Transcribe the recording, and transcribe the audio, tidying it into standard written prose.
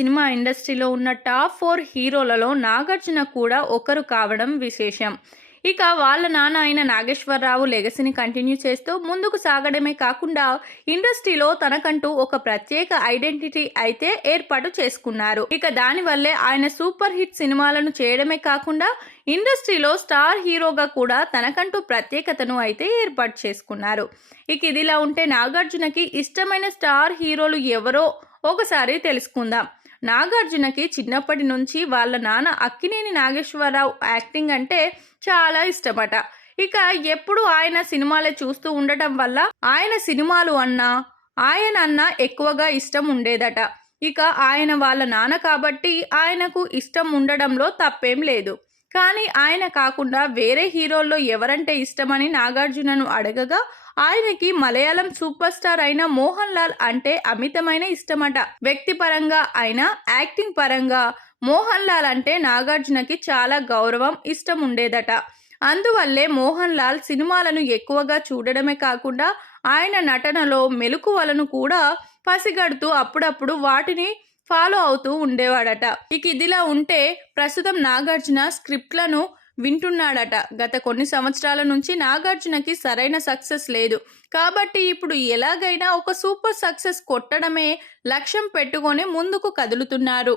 Cinema ఇండస్ట్రీలో ఉన్న top 4 హీరోలలో Nagarjuna కూడా ఒకరు కావడం విశేషం. ఇక వాళ్ళ నాన్న అయిన నాగేశ్వరరావు లెగసీని కంటిన్యూ చేస్తూ ముందుకు సాగడమే కాకుండా ఇండస్ట్రీలో తనకంటూ ఒక ప్రత్యేక ఐడెంటిటీ అయితే ఏర్పాటు చేసుకున్నారు. ఇక దానివల్లే ఆయన సూపర్ హిట్ సినిమాలను చేయడమే కాకుండా ఇండస్ట్రీలో స్టార్ హీరోగా కూడా తనకంటూ ప్రత్యేకతను అయితే ఏర్పాటు చేసుకున్నారు. ఇక ఇదిలా ఉంటే నాగార్జునకి ఇష్టమైన స్టార్ హీరోలు ఎవరో ఒకసారి తెలుసుకుందాం. నాగార్జునకి చిన్నప్పటి నుంచి వాళ్ళ నాన్న అక్కినేని నాగేశ్వరరావు యాక్టింగ్ అంటే చాలా ఇష్టమట. ఇక ఎప్పుడు ఆయన సినిమాలే చూస్తూ ఉండటం వల్ల ఆయన సినిమాలు ఆయన ఎక్కువగా ఇష్టం ఉండేదట. ఇక ఆయన వాళ్ళ నాన్న కాబట్టి ఆయనకు ఇష్టం ఉండడంలో తప్పేం లేదు. కానీ ఆయన కాకుండా వేరే హీరోల్లో ఎవరంటే ఇష్టమని నాగార్జునను అడగగా ఆయనకి మలయాళం సూపర్ స్టార్ అయిన మోహన్ లాల్ అంటే అమితమైన ఇష్టమట. వ్యక్తిపరంగా అయినా యాక్టింగ్ పరంగా మోహన్ లాల్ అంటే నాగార్జునకి చాలా గౌరవం, ఇష్టం ఉండేదట. అందువల్లే మోహన్ లాల్ సినిమాలను ఎక్కువగా చూడడమే కాకుండా ఆయన నటనలో మెలకువలను కూడా పసిగడుతూ అప్పుడప్పుడు వాటిని ఫాలో అవుతూ ఉండేవాడట. ఇక ఇదిలా ఉంటే ప్రస్తుతం నాగార్జున స్క్రిప్ట్లను వింటున్నాడట. గత కొన్ని సంవత్సరాల నుంచి నాగార్జునకి సరైన సక్సెస్ లేదు కాబట్టి ఇప్పుడు ఎలాగైనా ఒక సూపర్ సక్సెస్ కొట్టడమే లక్ష్యం పెట్టుకొని ముందుకు కదులుతున్నారు.